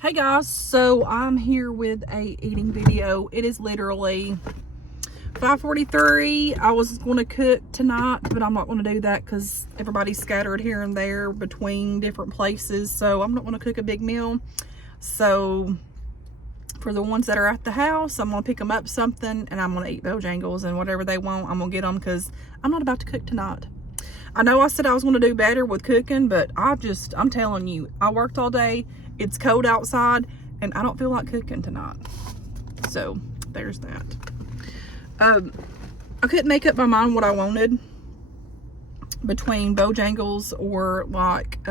Hey guys, so I'm here with a eating video. It is literally 5:43. I was going to cook tonight, but I'm not going to do that because everybody's scattered here and there between different places, so I'm not going to cook a big meal. So for the ones that are at the house, I'm going to pick them up something and I'm going to eat Bojangles, and whatever they want, I'm going to get them because I'm not about to cook tonight. I know I said I was going to do better with cooking, but I'm telling you, I worked all day. It's cold outside and I don't feel like cooking tonight. So there's that. I couldn't make up my mind what I wanted between Bojangles or like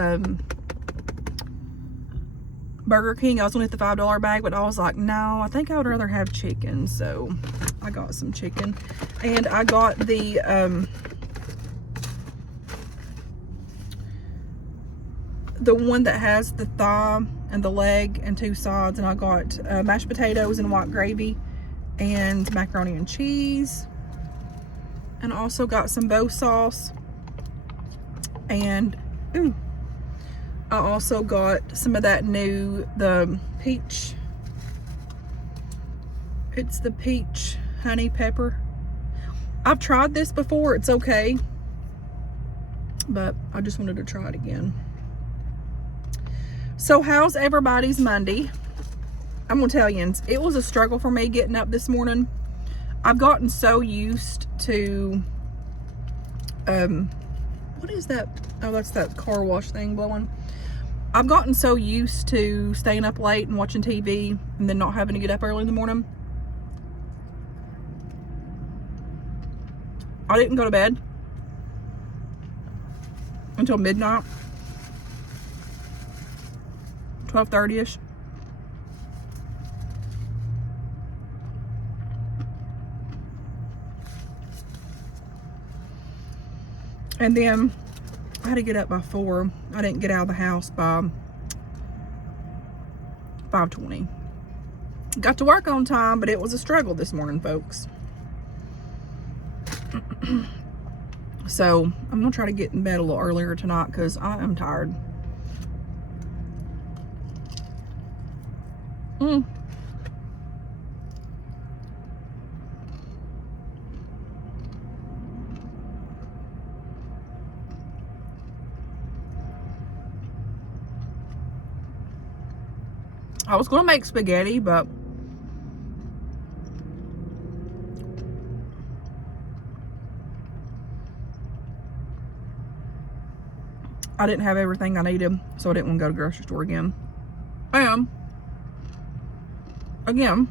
Burger King. I was going to hit the $5 bag, but I was like, no, I think I would rather have chicken. So I got some chicken, and I got the one that has the thigh and the leg and two sides, and I got mashed potatoes and white gravy and macaroni and cheese, and also got some bow sauce, and I also got some of that the peach, it's the peach honey pepper. I've tried this before, it's okay, but I just wanted to try it again. So how's everybody's Monday? I'm gonna tell you, it was a struggle for me getting up this morning. I've gotten so used to, what is that? Oh, that's that car wash thing blowing. I've gotten so used to staying up late and watching TV and then not having to get up early in the morning. I didn't go to bed until midnight. 12:30ish. And then I had to get up by 4. I didn't get out of the house by 5:20. Got to work on time, but it was a struggle this morning, folks. So I'm gonna try to get in bed a little earlier tonight because I am tired. I was gonna make spaghetti, but I didn't have everything I needed, so I didn't want to go to the grocery store again. Again,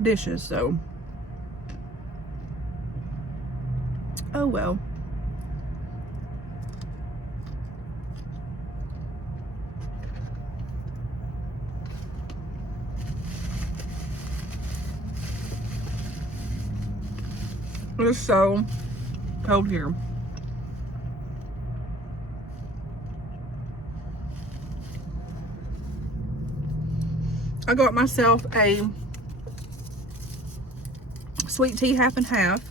dishes, so oh well. It's so cold here. I got myself a sweet tea half and half.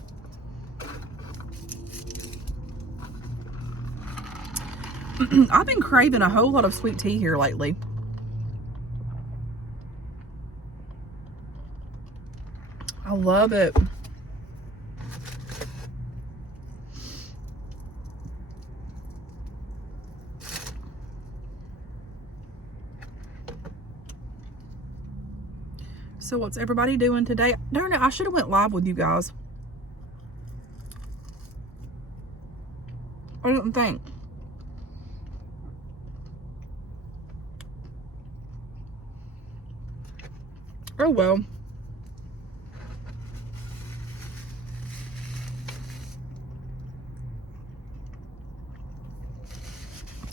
I've been craving a whole lot of sweet tea here lately. I love it. So what's everybody doing today? Darn it, I should have went live with you guys. I didn't think. Oh well.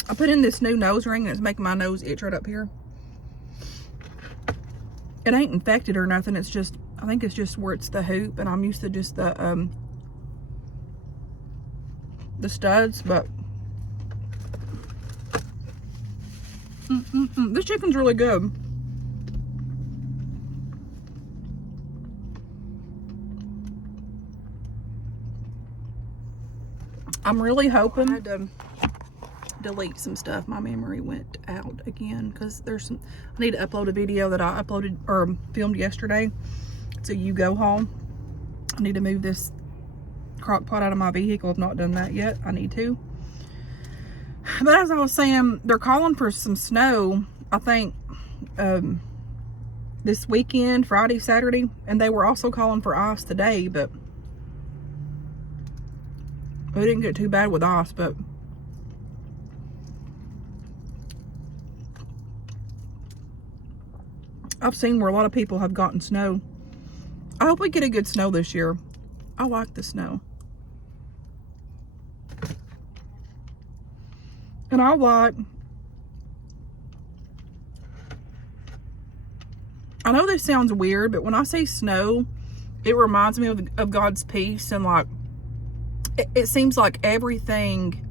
I put in this new nose ring and it's making my nose itch right up here. It ain't infected or nothing. It's just, I think it's just where it's the hoop, and I'm used to just the studs, but this chicken's really good. I'm really hoping I had to delete some stuff. My memory went out again because there's some, I need to upload a video that I uploaded or filmed yesterday. It's a You Go haul. I need to move this crock pot out of my vehicle. I've not done that yet. I need to. But as I was saying, they're calling for some snow, I think, this weekend, Friday, Saturday, and they were also calling for ice today, but we didn't get too bad with ice. But I've seen where a lot of people have gotten snow. I hope we get a good snow this year. I like the snow. And I know this sounds weird, but when I say snow, it reminds me of God's peace. And like, it seems like everything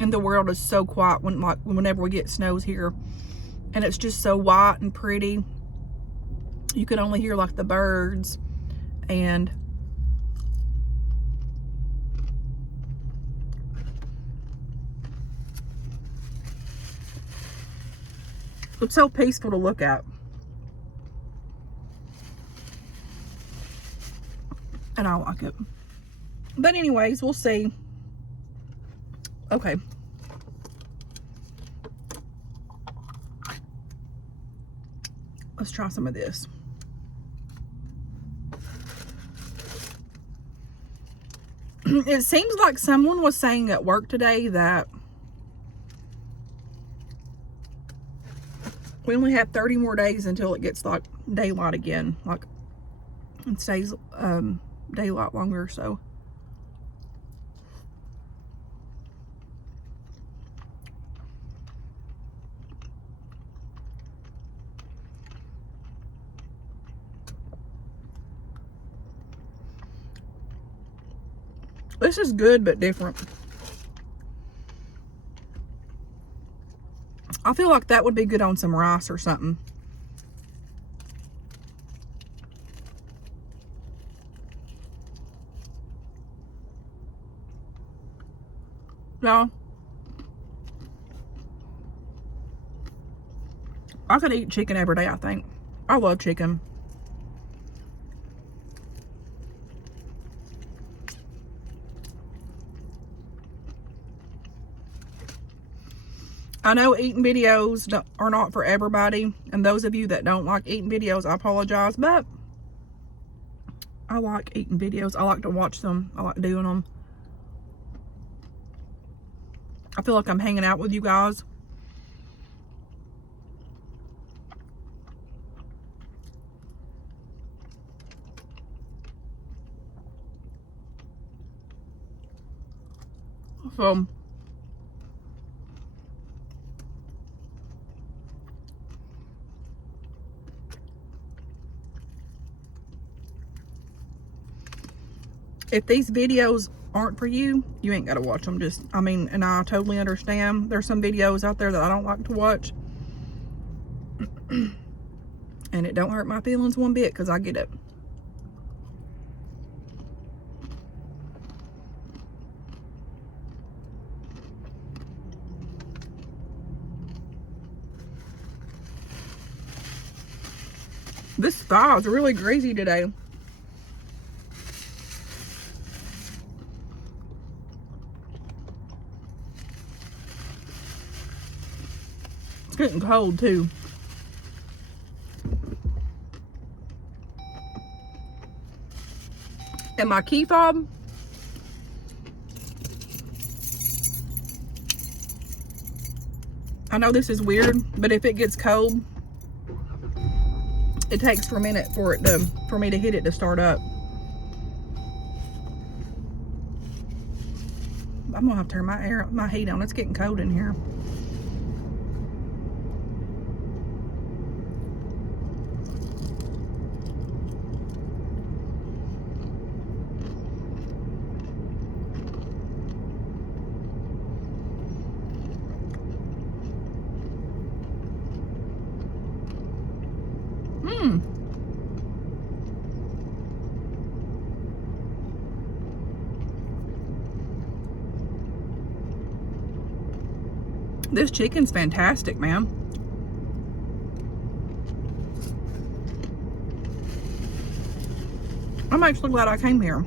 in the world is so quiet whenever we get snows here. And it's just so white and pretty. You can only hear like the birds and it's so peaceful to look at. And I like it. But anyways, we'll see. Okay. Let's try some of this. It seems like someone was saying at work today that we only have 30 more days until it gets like daylight again. Like it stays daylight longer, so. This is good, but different. I feel like that would be good on some rice or something. No. I could eat chicken every day, I think. I love chicken. I know eating videos are not for everybody, and those of you that don't like eating videos, I apologize, but I like eating videos. I like to watch them. I like doing them. I feel like I'm hanging out with you guys. So if these videos aren't for you, you ain't got to watch them. Just, I mean, and I totally understand. There's some videos out there that I don't like to watch. And it don't hurt my feelings one bit because I get it. This thigh is really greasy today. It's getting cold too. And my key fob, I know this is weird, but if it gets cold, it takes for a minute for me to hit it to start up. I'm gonna have to turn my heat on. It's getting cold in here. this chicken's fantastic, man. I'm actually glad I came here.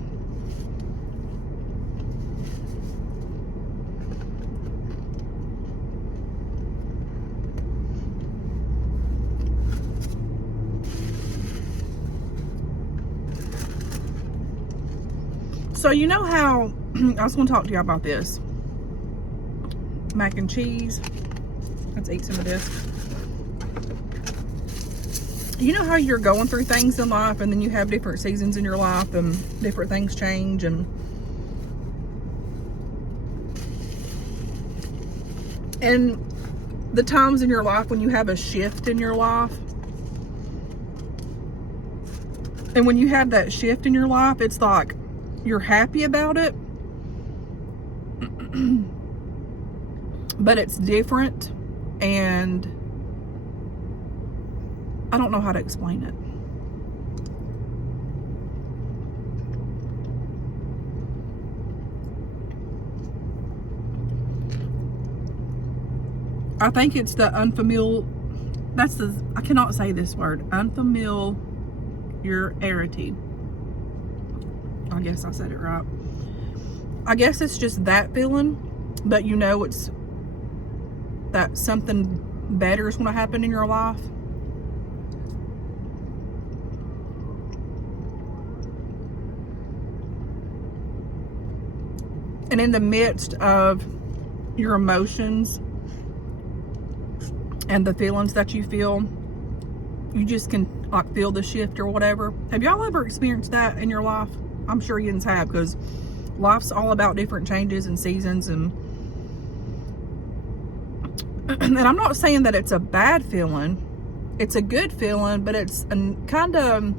So you know how, I was going to talk to you about this. Mac and cheese. Let's eat some of this. You know how you're going through things in life and then you have different seasons in your life and different things change, and the times in your life when you have a shift in your life, and when you have that shift in your life, it's like you're happy about it, but it's different, and I don't know how to explain it. I think it's the unfamiliar, I cannot say this word, unfamiliarity. I guess I said it right. I guess it's just that feeling, but you know it's that something better is going to happen in your life. And in the midst of your emotions and the feelings that you feel, you just can like feel the shift or whatever. Have y'all ever experienced that in your life? I'm sure you have, because life's all about different changes and seasons, and I'm not saying that it's a bad feeling. It's a good feeling, but it's kind of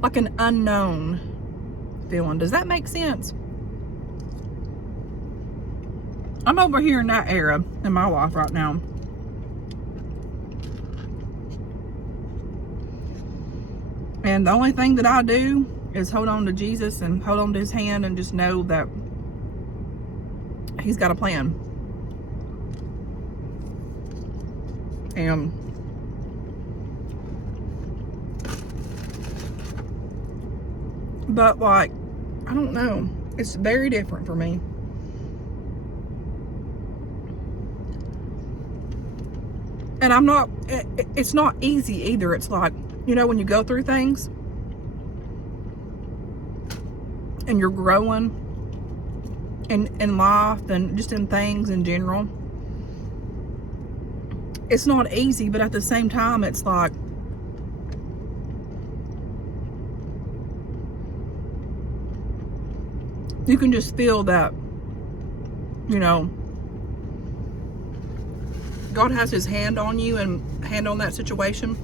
like an unknown feeling. Does that make sense? I'm over here in that era in my life right now. And the only thing that I do is hold on to Jesus and hold on to his hand and just know that he's got a plan. And but like, I don't know, it's very different for me. And I'm not, it's not easy either. It's like, you know, when you go through things and you're growing in life and just in things in general, it's not easy, but at the same time, it's like, you can just feel that, you know, God has his hand on you and hand on that situation.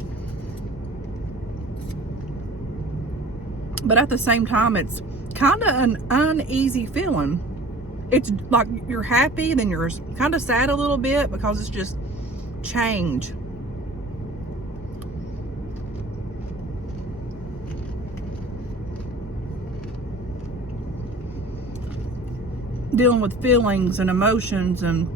But at the same time, it's kind of an uneasy feeling. It's like you're happy, then you're kind of sad a little bit because it's just change. Dealing with feelings and emotions and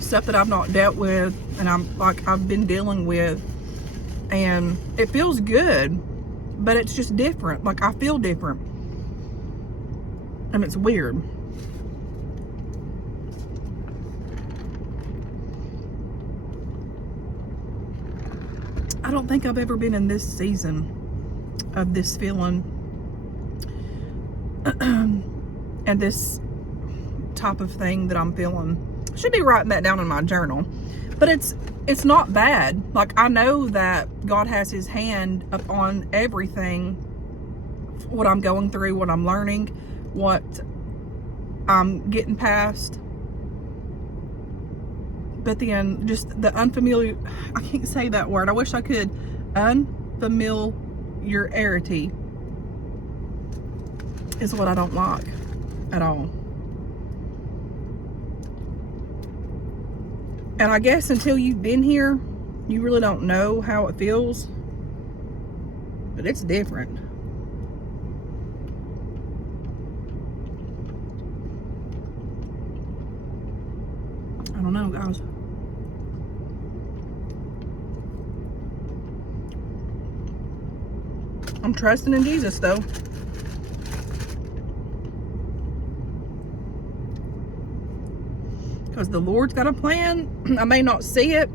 stuff that I've not dealt with, and I've been dealing with, and it feels good, but it's just different. Like, I feel different, and it's weird. I don't think I've ever been in this season of this feeling and this type of thing that I'm feeling. I should be writing that down in my journal, but it's not bad. Like, I know that God has his hand upon everything, what I'm going through, what I'm learning, what I'm getting past. But then just the unfamiliar, I can't say that word. I wish I could. Unfamiliarity is what I don't like at all. And I guess until you've been here, you really don't know how it feels, but it's different. I don't know, guys. I'm trusting in Jesus, though. Because the Lord's got a plan. I may not see it.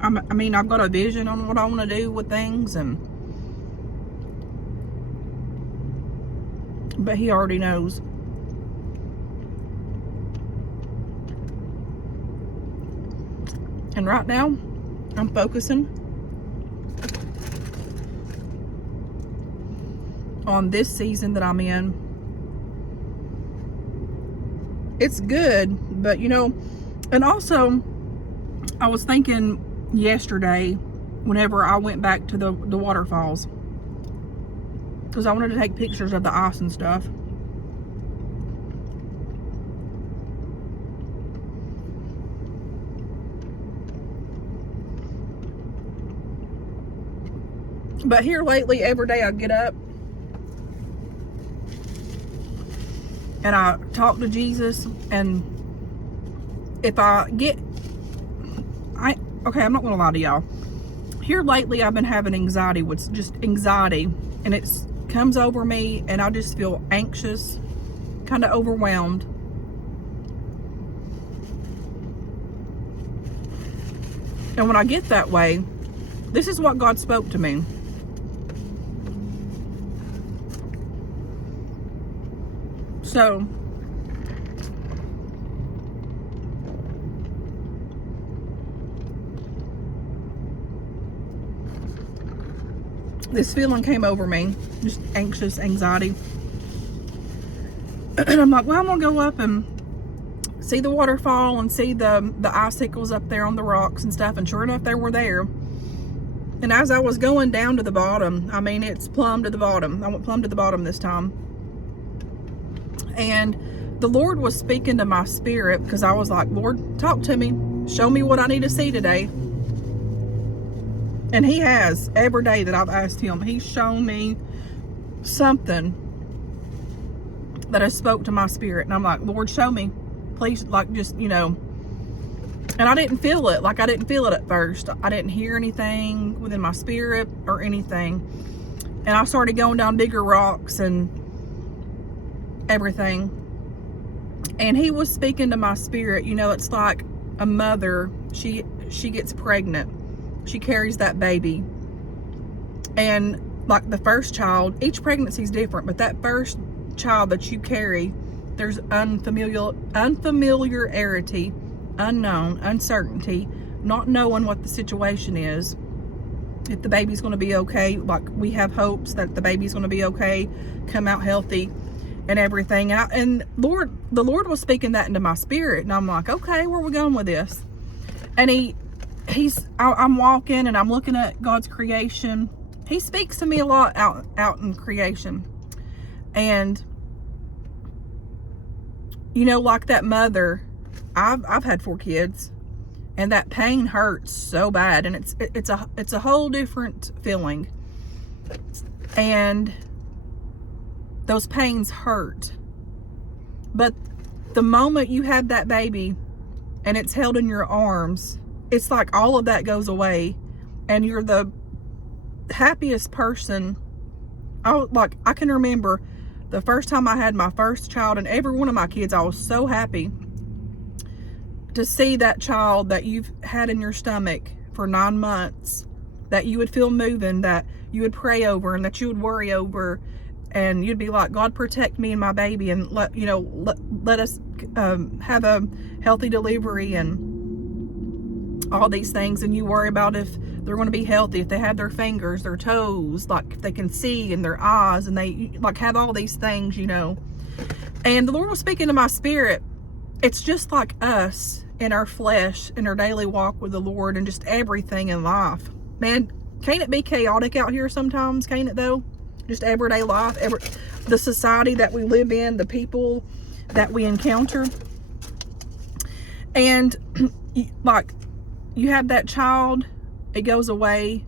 I mean, I've got a vision on what I want to do with things, but He already knows. And right now, I'm focusing on this season that I'm in. It's good, but you know, and also I was thinking yesterday whenever I went back to the waterfalls, because I wanted to take pictures of the ice and stuff. But here lately, every day I get up and I talk to Jesus, and if I get, okay, I'm not gonna lie to y'all. Here lately, I've been having anxiety, with just anxiety, and it comes over me, and I just feel anxious, kind of overwhelmed. And when I get that way, this is what God spoke to me. So, this feeling came over me, just anxious, anxiety. And I'm like, well, I'm gonna go up and see the waterfall and see the icicles up there on the rocks and stuff. And sure enough, they were there. And as I was going down to the bottom, I mean, it's plumb to the bottom. I went plumb to the bottom this time. And the Lord was speaking to my spirit, because I was like, Lord, talk to me. Show me what I need to see today. And He has. Every day that I've asked Him, He's shown me something that has spoke to my spirit. And I'm like, Lord, show me. Please, like, just, you know. And I didn't feel it. Like, I didn't feel it at first. I didn't hear anything within my spirit or anything. And I started going down bigger rocks and everything, and He was speaking to my spirit. You know, it's like a mother, she gets pregnant, she carries that baby, and like the first child, each pregnancy is different, but that first child that you carry, there's unfamiliarity, unknown, uncertainty, not knowing what the situation is, if the baby's going to be okay. Like, we have hopes that the baby's going to be okay, come out healthy and everything. And the Lord was speaking that into my spirit, and I'm like, okay, where are we going with this? And I'm walking and I'm looking at God's creation. He speaks to me a lot out in creation. And you know, like that mother, I've had 4 kids, and that pain hurts so bad, and it's a whole different feeling. And those pains hurt. But the moment you have that baby and it's held in your arms, it's like all of that goes away, and you're the happiest person. I can remember the first time I had my first child, and every one of my kids, I was so happy to see that child that you've had in your stomach for 9 months, that you would feel moving, that you would pray over, and that you would worry over. And you'd be like, God, protect me and my baby, and let us have a healthy delivery and all these things. And you worry about if they're going to be healthy, if they have their fingers, their toes, like if they can see, and their eyes, and they like have all these things, you know. And the Lord was speaking to my spirit. It's just like us in our flesh, in our daily walk with the Lord, and just everything in life. Man, can't it be chaotic out here sometimes? Can't it though? Just everyday life, the society that we live in, the people that we encounter. And like, you have that child it goes away.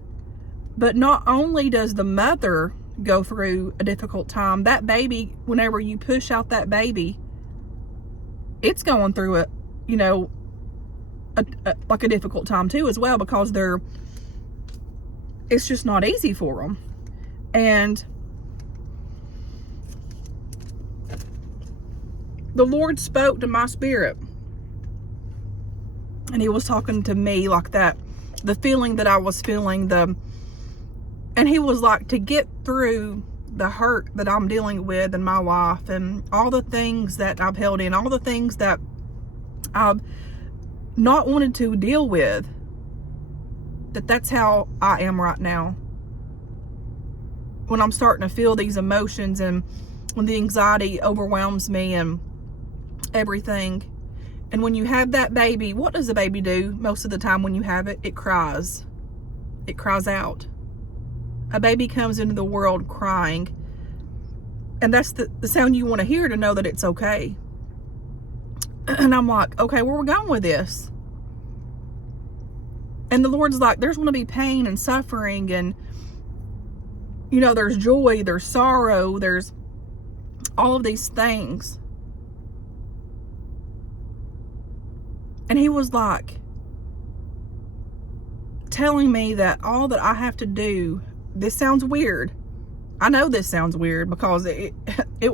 But not only does the mother go through a difficult time, that baby, whenever you push out that baby, it's going through a, you know, like a difficult time too as well, because it's just not easy for them. And the Lord spoke to my spirit, and he was talking to me like that, the feeling that I was feeling, and he was like, to get through the hurt that I'm dealing with in my life, and all the things that I've held in, all the things that I've not wanted to deal with, that's how I am right now. When I'm starting to feel these emotions, and when the anxiety overwhelms me and everything. And when you have that baby, what does a baby do most of the time when you have it? It cries. It cries out. A baby comes into the world crying. And that's the sound you want to hear to know that it's okay. And I'm like, okay, where are we going with this? And the Lord's like, there's going to be pain and suffering, and, you know, there's joy, there's sorrow, there's all of these things. And he was like telling me that all that I have to do, this sounds weird. I know this sounds weird, because it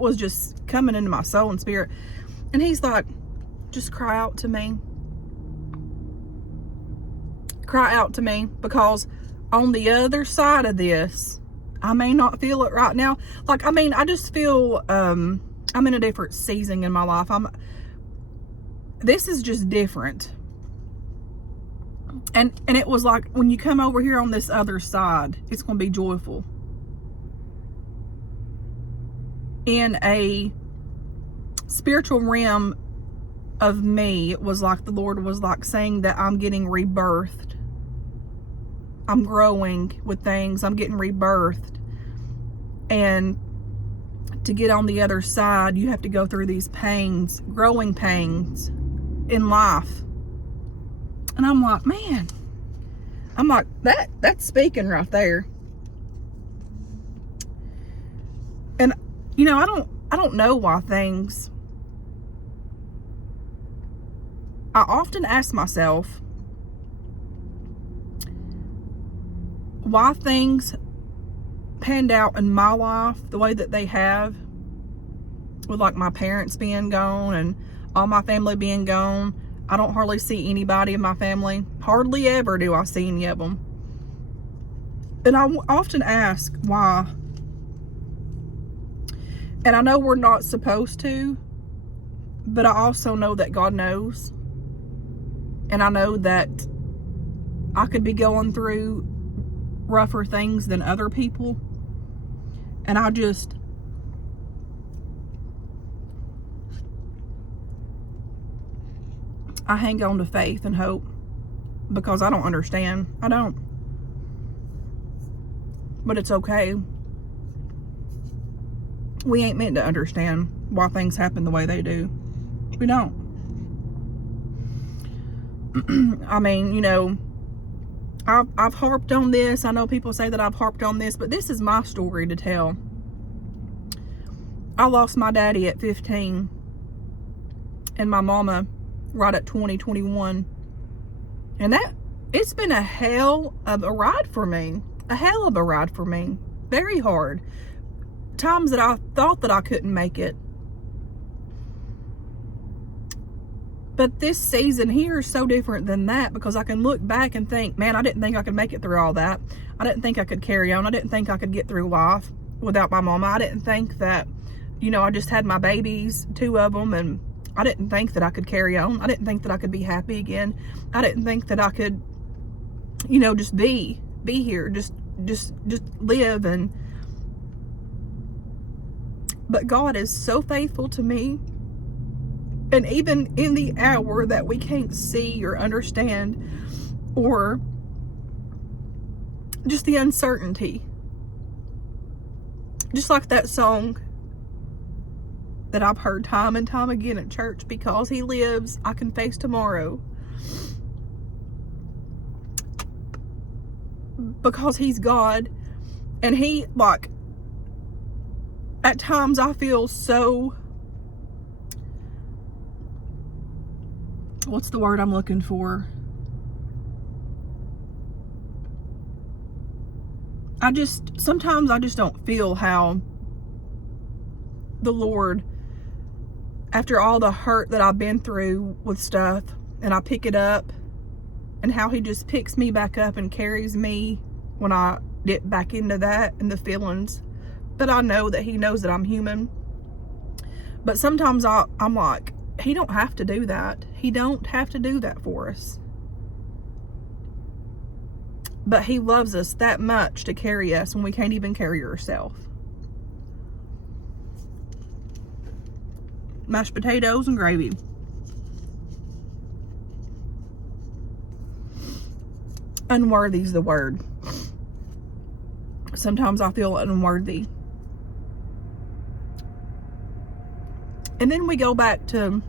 was just coming into my soul and spirit. And he's like, just cry out to me. Cry out to me, because on the other side of this, I may not feel it right now. Like, I mean, I just feel I'm in a different season in my life. This is just different. And it was like, when you come over here on this other side, it's going to be joyful. In a spiritual realm of me, it was like the Lord was like saying that I'm getting rebirthed. I'm growing with things. I'm getting rebirthed. And to get on the other side, you have to go through these pains, growing pains in life. And I'm like, man, I'm like, that's speaking right there. And, you know, I don't know why things, I often ask myself why things panned out in my life the way that they have, with like my parents being gone and all my family being gone. I don't hardly see anybody in my family. Hardly ever do I see any of them. And I often ask why. And I know we're not supposed to, but I also know that God knows. And I know that I could be going through rougher things than other people. And I hang on to faith and hope, because I don't understand. I don't. But it's okay. We ain't meant to understand why things happen the way they do. We don't. I mean, you know, I've harped on this. I know people say that I've harped on this, but this is my story to tell. I lost my daddy at 15 and my mama right at 20, 21. And it's been a hell of a ride for me. A hell of a ride for me. Very hard. Times that I thought that I couldn't make it. But this season here is so different than that, because I can look back and think, man, I didn't think I could make it through all that. I didn't think I could carry on. I didn't think I could get through life without my mama. I didn't think that, you know, I just had my babies, 2 of them, and I didn't think that I could carry on. I didn't think that I could be happy again. I didn't think that I could, you know, just be here, just live. But God is so faithful to me. And even in the hour that we can't see or understand, or just the uncertainty, just like that song that I've heard time and time again at church, because he lives, I can face tomorrow. because he's God. And he, like, at times I feel so, what's the word I'm looking for? Sometimes I just don't feel how the Lord, after all the hurt that I've been through with stuff, and I pick it up, and how he just picks me back up and carries me when I get back into that and the feelings. But I know that he knows that I'm human. But sometimes I'm like, he don't have to do that. He don't have to do that for us. But he loves us that much to carry us when we can't even carry ourselves. Mashed potatoes and gravy. Unworthy is the word. Sometimes I feel unworthy. And then we go back to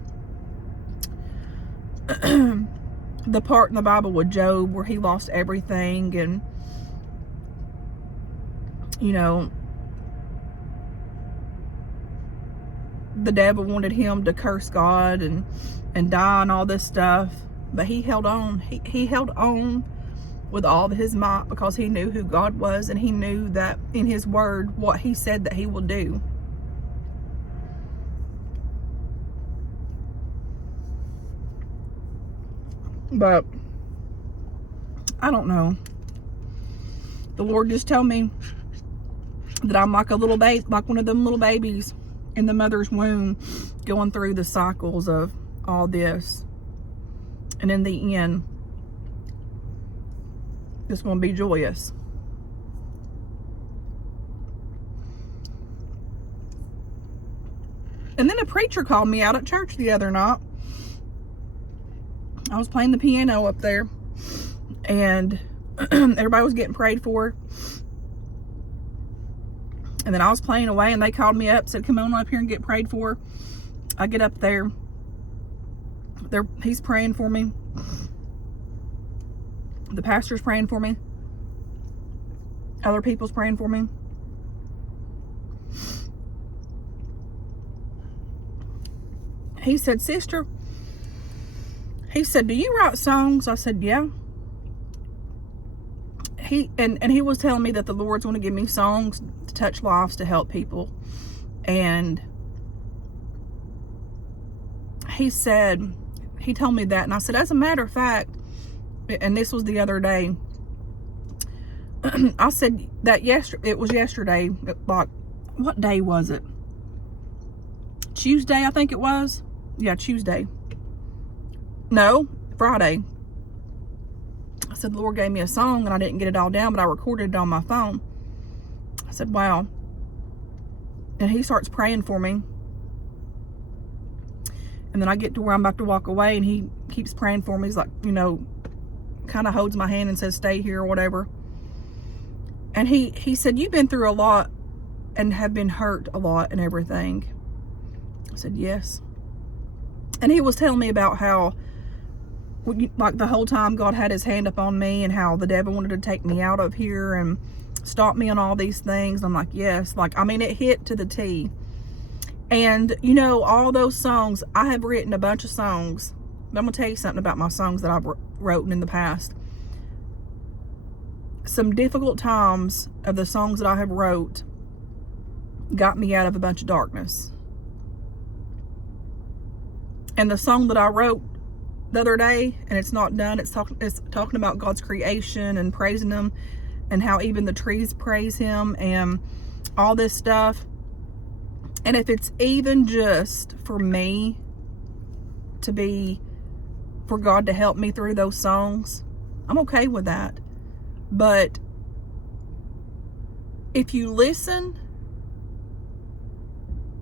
the part in the Bible with Job where he lost everything, and you know, the devil wanted him to curse God and die and all this stuff, but he held on. He held on with all of his might because he knew who God was, and he knew that in his word what he said that he will do. But I don't know. The Lord just told me that I'm like a little baby, like one of them little babies in the mother's womb, going through the cycles of all this. And in the end, it's going to be joyous. And then a preacher called me out at church the other night. I was playing the piano up there, and everybody was getting prayed for. And then I was playing away, and they called me up, said, come on up here and get prayed for. I get up there. He's praying for me. The pastor's praying for me. Other people's praying for me. He said, sister, he said, do you write songs? I said, yeah. He was telling me that the Lord's going to give me songs to touch lives, to help people. And he told me that. And I said, as a matter of fact, and this was the other day, I said that it was yesterday, like, what day was it? Tuesday, I think it was. Yeah, Tuesday. No, Friday. I said, the Lord gave me a song, and I didn't get it all down, but I recorded it on my phone. I said, wow. And he starts praying for me. And then I get to where I'm about to walk away, and he keeps praying for me. He's like, you know, kind of holds my hand and says, stay here or whatever. And he said, you've been through a lot and have been hurt a lot and everything. I said, yes. And he was telling me about how, like, the whole time God had his hand up on me, and how the devil wanted to take me out of here and stop me on all these things. I'm like, yes. Like, I mean, it hit to the T. And, you know, all those songs, I have written a bunch of songs. But I'm going to tell you something about my songs that I've written in the past. Some difficult times of the songs that I have wrote got me out of a bunch of darkness. And the song that I wrote the other day, and it's not done, it's talking about God's creation and praising him, and how even the trees praise him and all this stuff. And if it's even just for me for God to help me through those songs, I'm okay with that. But if you listen,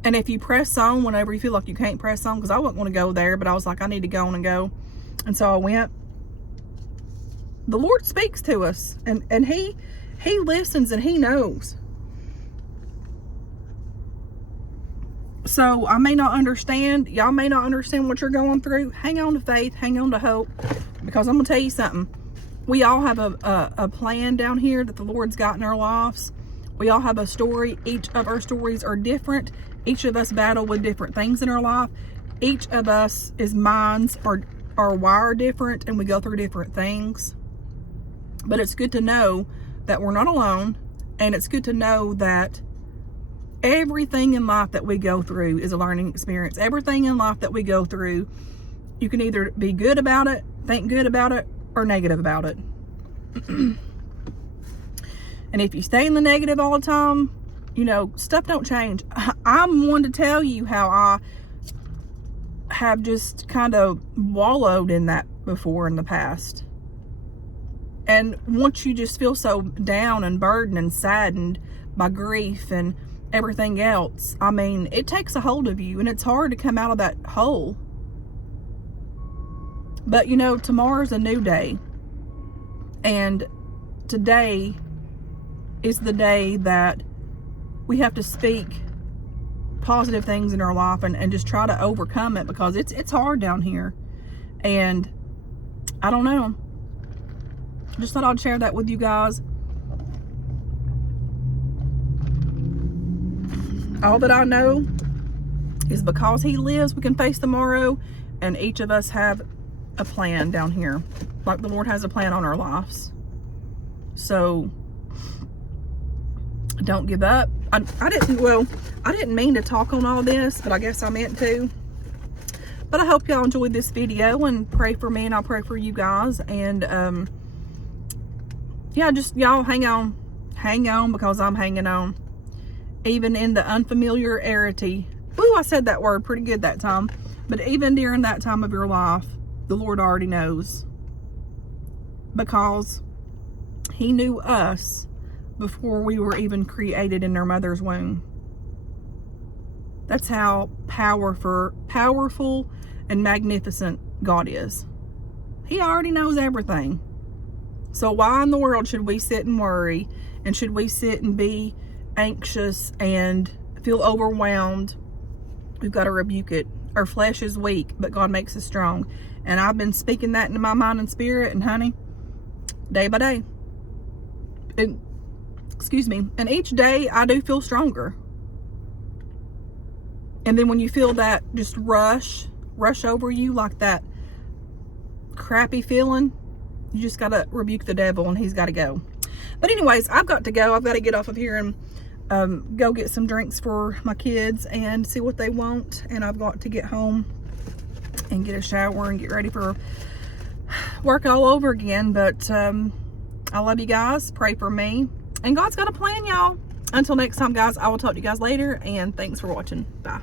and if you press on whenever you feel like you can't press on, because I wasn't going to go there, but I was like, I need to go on and go. And so I went. The Lord speaks to us, and he listens, and he knows. So I may not understand. Y'all may not understand what you're going through. Hang on to faith. Hang on to hope. Because I'm going to tell you something. we all have a plan down here that the Lord's got in our lives. We all have a story. Each of our stories are different. Each of us battle with different things in our life. Each of us minds are wired different, and we go through different things. But it's good to know that we're not alone, and it's good to know that everything in life that we go through is a learning experience. Everything in life that we go through, you can either be good about it, think good about it, or negative about it. And if you stay in the negative all the time, you know, stuff don't change. I'm one to tell you how I have just kind of wallowed in that before in the past. And once you just feel so down and burdened and saddened by grief and everything else, I mean, it takes a hold of you, and it's hard to come out of that hole. But you know, tomorrow's a new day, and today is the day that we have to speak positive things in our life and just try to overcome it, because it's hard down here. And I don't know, just thought I'd share that with you guys. All that I know is because He lives, we can face tomorrow, and each of us have a plan down here, like the Lord has a plan on our lives. So don't give up. I didn't mean to talk on all this, but I guess I meant to. But I hope y'all enjoyed this video, and pray for me, and I'll pray for you guys. And yeah, just y'all hang on, because I'm hanging on. Even in the unfamiliarity. Ooh, I said that word pretty good that time. But even during that time of your life, the Lord already knows. Because He knew us before we were even created in our mother's womb. That's how powerful and magnificent God is. He already knows everything. So why in the world should we sit and worry? And should we sit and be anxious and feel overwhelmed? We've got to rebuke it. Our flesh is weak, but God makes us strong. And I've been speaking that into my mind and spirit, and honey, day by day. And each day I do feel stronger. And then when you feel that just rush over you, like that crappy feeling, you just got to rebuke the devil, and he's got to go. But anyways, I've got to go. I've got to get off of here and go get some drinks for my kids and see what they want. And I've got to get home and get a shower and get ready for work all over again. But I love you guys. Pray for me. And God's got a plan, y'all. Until next time, guys, I will talk to you guys later. And thanks for watching. Bye.